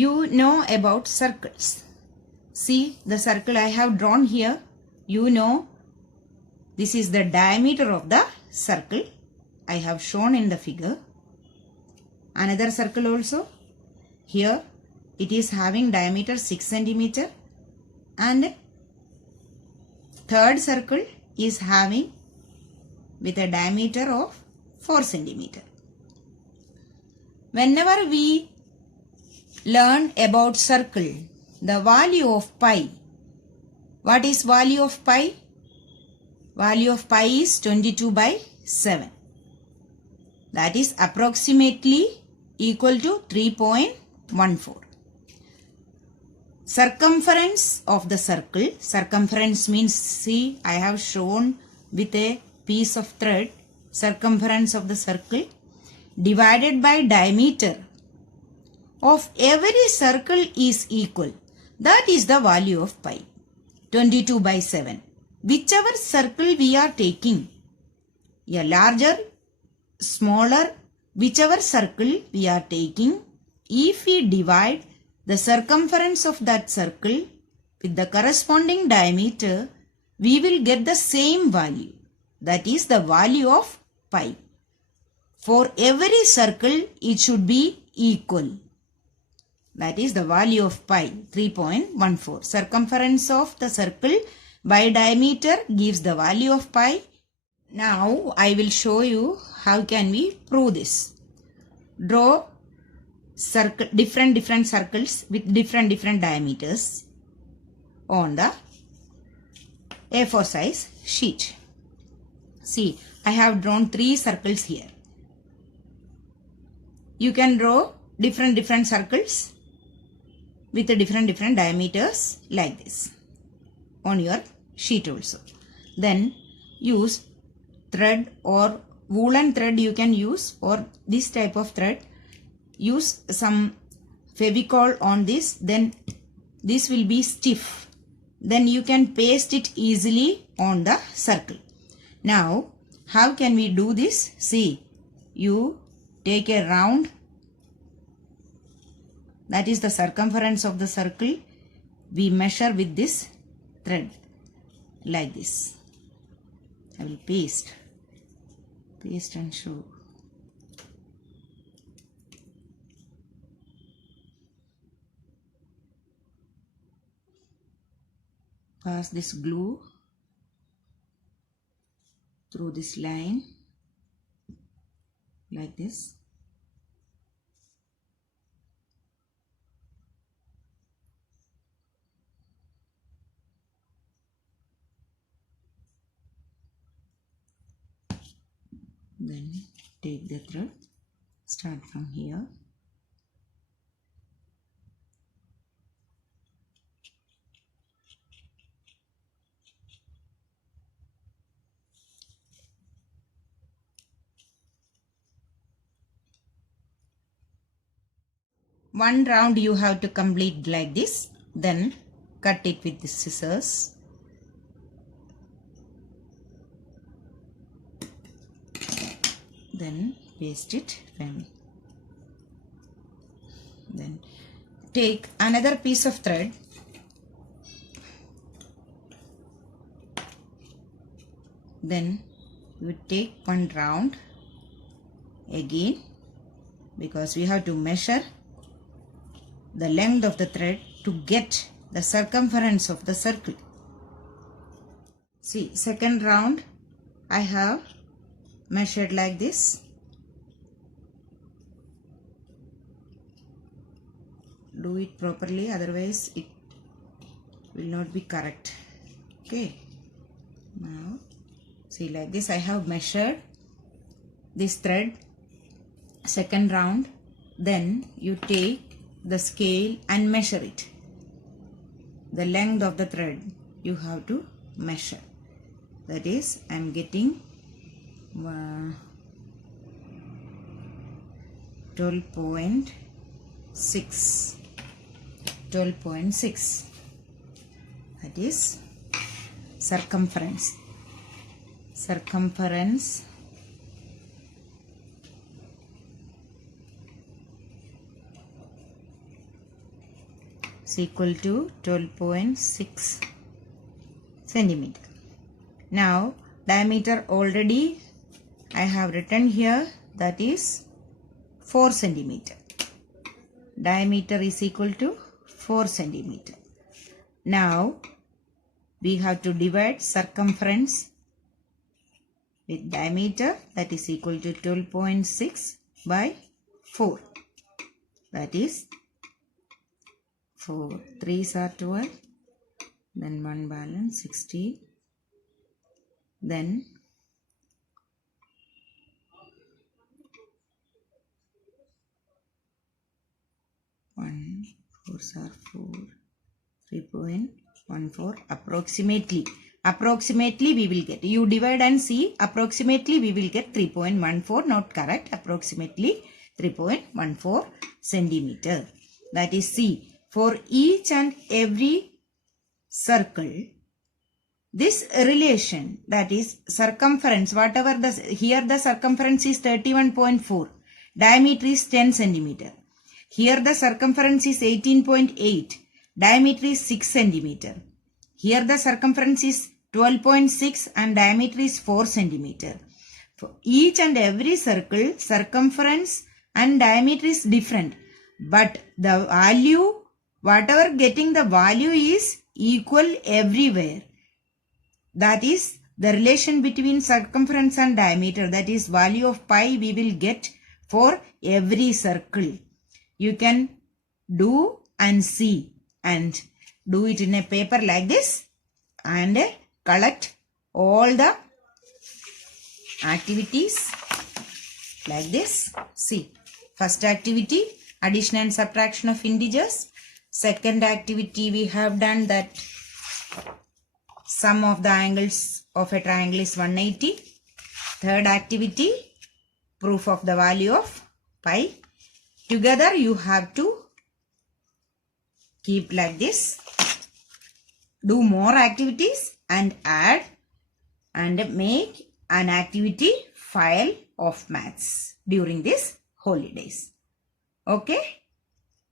You know about circles. See the circle I have drawn here. You know this is the diameter of the circle I have shown in the figure. Another circle also. Here it is having diameter 6 centimeter, and third circle is having with a diameter of 4 centimeter. Whenever we learn about circle, the value of pi. What is value of pi? Value of pi is 22 by 7. That is approximately equal to 3.14. Circumference of the circle. Circumference means, see, I have shown with a piece of thread circumference of the circle divided by diameter of every circle is equal. That is the value of pi. 22 by 7. Whichever circle we are taking, a larger, smaller, whichever circle we are taking, if we divide the circumference of that circle with the corresponding diameter, we will get the same value. That is the value of pi. For every circle, it should be equal. That is the value of pi, 3.14. Circumference of the circle by diameter gives the value of pi. Now, I will show you how can we prove this. Draw circle, different circles with different diameters on the A4 size sheet. See, I have drawn 3 circles here. You can draw different circles with different diameters like this on your sheet also. Then use thread or woolen thread you can use, or this type of thread. Use some Fevicol on this, then this will be stiff. Then you can paste it easily on the circle. Now, how can we do this? See, you take a round, that is the circumference of the circle. We measure with this thread like this. I will paste and show. Pass this glue through this line like this. Then take the thread, start from here. One round you have to complete like this. Then cut it with the scissors. Then paste it. Then take another piece of thread. Then you take one round again, because we have to measure the length of the thread to get the circumference of the circle. See, second round I have measured like this. Do it properly, otherwise it will not be correct. Okay. Now, see, like this I have measured this thread. Second round, then you take the scale and measure it. The length of the thread you have to measure. That is, I am getting 12.6. That is circumference. is equal to 12.6 centimeter. Now diameter already I have written here, that is 4 centimeter. Diameter is equal to 4 centimeter. Now we have to divide circumference with diameter, that is equal to 12.6 by 4. That is 4 3s are 12, then 1 balance 16, then 1 4s are 4, 3.14 approximately we will get, you divide and see, approximately we will get 3.14, not correct, approximately 3.14 centimeter. That is C. For each and every circle, this relation, that is circumference, whatever the, here the circumference is 31.4, diameter is 10 centimeter. Here the circumference is 18.8, diameter is 6 centimeter. Here the circumference is 12.6 and diameter is 4 centimeter. For each and every circle, circumference and diameter is different, but the value, whatever getting the value is equal everywhere. That is the relation between circumference and diameter, that is value of pi we will get for every circle. You can do and see and do it in a paper like this and collect all the activities like this. See, first activity, addition and subtraction of integers. Second activity, we have done that sum of the angles of a triangle is 180. Third activity, proof of the value of pi. Together you have to keep like this, do more activities and add and make an activity file of maths during these holidays. Okay.